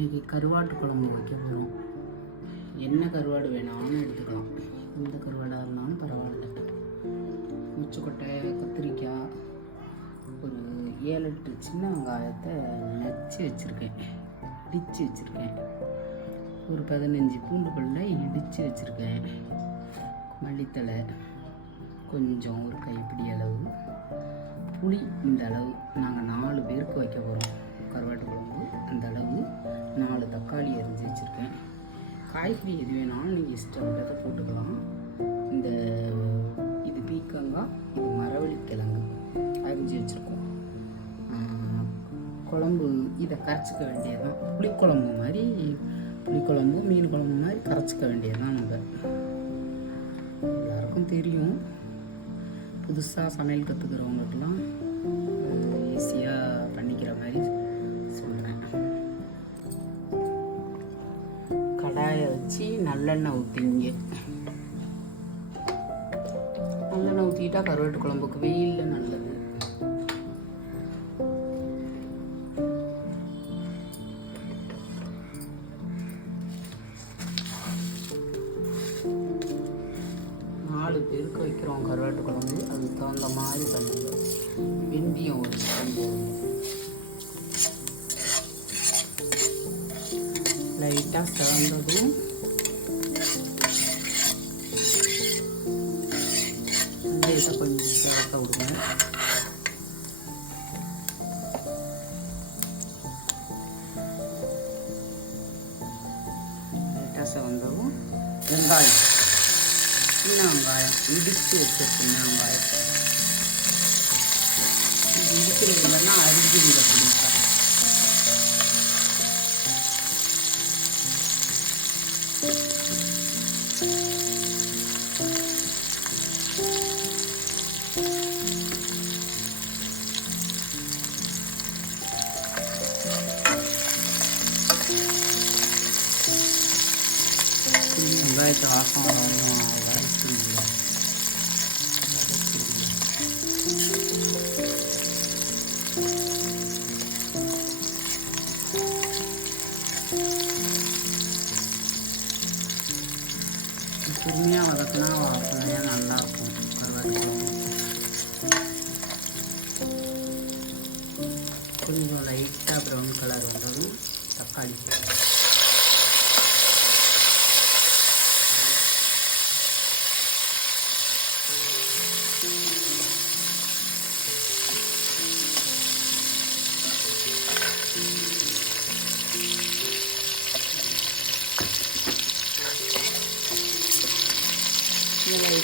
இன்றைக்கி கருவாட்டு குழம்பு வைக்க போகிறோம் என்ன கருவாடு வேணாலும் எடுத்துக்கலாம். எந்த கருவாடாக இருந்தாலும் பரவாயில்ல. முச்சுக்கொட்டை கத்திரிக்காய் ஒரு ஏழு எட்டு சின்ன வெங்காயத்தை நச்சு வச்சுருக்கேன். இடித்து வச்சுருக்கேன். ஒரு பதினஞ்சு பூண்டு பல்லை இடித்து வச்சுருக்கேன். மல்லித்தலை கொஞ்சம் ஒரு கைப்பிடி அளவு புளி இந்த அளவு நாங்கள் நாலு பேருக்கு வைக்க போகிறோம் கருவாட்டு குழம்பு அந்த அளவு நாலு தக்காளி அரிஞ்சு வச்சுருக்கேன். காய்கறி எது வேணாலும் நீங்கள் இஷ்டப்பட்டதை போட்டுக்கலாம். இந்த இது பீக்கங்காய் இது மரவள்ளிக்கிழங்கு அரிஞ்சு வச்சுருக்கோம். குழம்பு இதை கரைச்சிக்க வேண்டியதுதான். புளிக்குழம்பு மாதிரி புளிக்குழம்பு மீன் குழம்பு மாதிரி கரைச்சிக்க வேண்டியதுதான் நம்ம எல்லாருக்கும் தெரியும். புதுசாக சமையல் கற்றுக்கிறவங்களுக்கெல்லாம் ஈஸியாக பண்ணிக்கிற நல்லெண்ணெய் ஊற்றிங்க நல்லெண்ணெய் ஊற்றிட்டா கருவாட்டு குழம்புக்கு வெயிலில் நல்லது நாலு பேருக்கு வைக்கிறோம் கருவாட்டு குழம்பு அதுக்கு தகுந்த மாதிரி பண்ணுங்க வெந்தியம் ஒரு லைட்டாக சிறந்ததும் கொஞ்சம் சிறக்க விடுங்க லைட்டாக சிறந்ததும் வெங்காயம் சின்ன வெங்காயம் இடித்து வச்ச சின்ன வெங்காயம் இடிக்கிறது இல்லைன்னா வெங்காயத்தை வாசம் வரும் வதக்கிடுங்க. பொறுமையாக வதக்கினா வாசனையாக நல்லாயிருக்கும் கருவாட்டு கொஞ்சம் லைட்டாக ப்ரௌன் கலர் வந்ததும் தக்காளி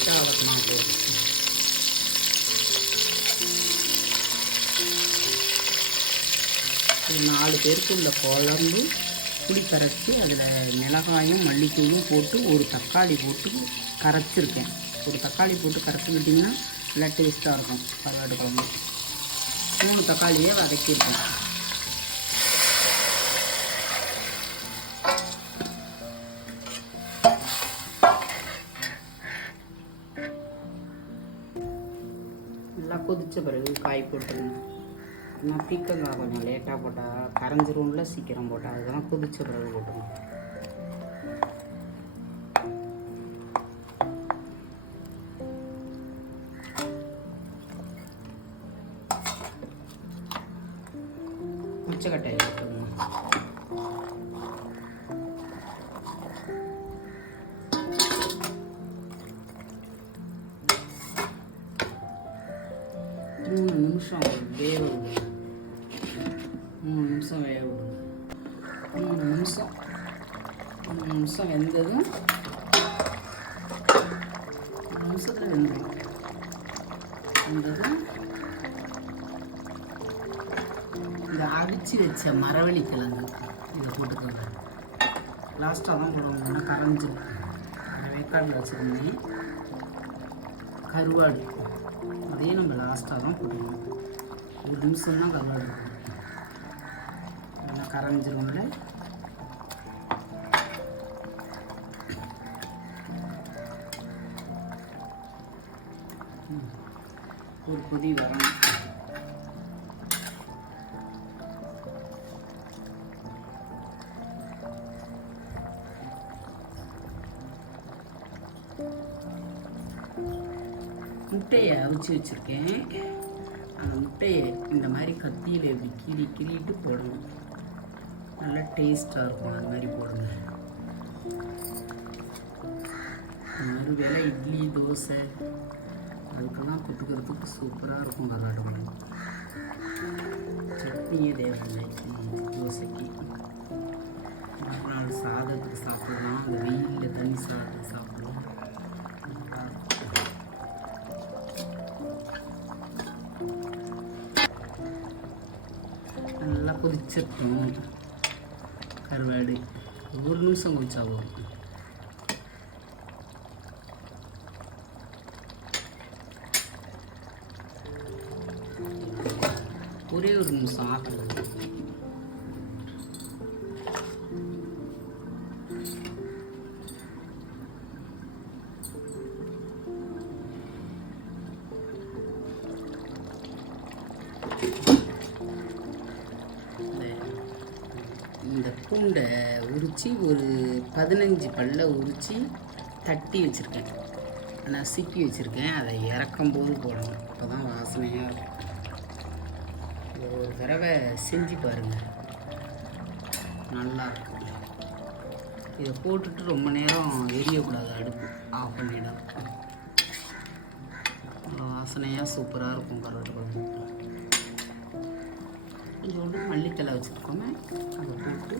லைட்டாக வதக்கினா போதும் ஒரு நாலு பேருக்கு இந்த குழம்பு புளி கரைச்சி அதில் மிளகாயும் மல்லித்தூளும் போட்டு ஒரு தக்காளி போட்டு கரைச்சிருக்கேன். ஒரு தக்காளி போட்டு கரைச்சிக்கிட்டிங்கன்னா நல்லா டேஸ்ட்டாக இருக்கும். கருவாட்டு குழம்பு. மூணு தக்காளியே வதக்கியிருக்கேன் நல்லா பிறகு காய் போட்டுருங்க. நான் பீக்கங்காய் கொஞ்சம் லேட்டாக போட்டால் கரைஞ்சிரும்ல சீக்கிரம் போட்டால் அதெல்லாம் கொதிச்ச பிறகு போட்டுருங்க. முச்சக்கட்டையை போட்டுருங்க. மூணு நிமிஷம் வேக விடுங்க மூணு நிமிஷம் வேக விடுங்க மூணு நிமிஷம் மூணு நிமிஷம் வெந்ததும் மூணு நிமிஷத்தில் வெந்துடும் வெந்ததும் இந்த அவிச்சு வச்ச மரவள்ளி கிழங்கு இதை போட்டுக்கோங்க. லாஸ்ட்டாக தான் போடுவோம் கரைஞ்சிடும் அரை வேக்காடில் வச்சுருந்தேன். கருவாடு அதையும் நம்ம லாஸ்ட்டாக தான் போடணும் ஒரு நிமிஷம் தான் கருவாடு நல்லா கரைஞ்சிருவோம்ல ஒரு கொதி வரணும். முட்டையை அவிச்சு வச்சுருக்கேன். அந்த முட்டையை இந்த மாதிரி கத்தியில் இப்படி கிளி கிளிட்டு போடணும். நல்லா டேஸ்ட்டாக இருக்கும் அது மாதிரி போடுங்க. இந்த மாதிரி வேலை இட்லி தோசை அதுக்கெல்லாம் தொட்டுக்கிறதுக்கு சூப்பராக இருக்கும் கருவாட்டு சட்னியே தேவையில்லை. தோசை. நல்லா கொதிச்சிருக்கணும் கருவாடு ஒரு நிமிஷம் கொதிச்சா போதும் ஒரே ஒரு நிமிஷம் ஆக்குறது இந்த பூண்டை உரித்து ஒரு பதினஞ்சு பல்ல உரித்து தட்டி வச்சுருக்கேன். நசுக்கி வச்சுருக்கேன். அதை இறக்கும்போது போடணும். அப்போ தான் வாசனையாக இருக்கும். இதை ஒரு தடவை செஞ்சு பாருங்கள் நல்லா இருக்கும். இதை போட்டுட்டு ரொம்ப நேரம் எரியக்கூடாது அடுப்பு. ஆஃப் பண்ணிடும் வாசனையாக சூப்பராக இருக்கும் கருவாட்டு கொஞ்சோண்டு மல்லித்தலை வச்சுருக்கோமே அதை போட்டு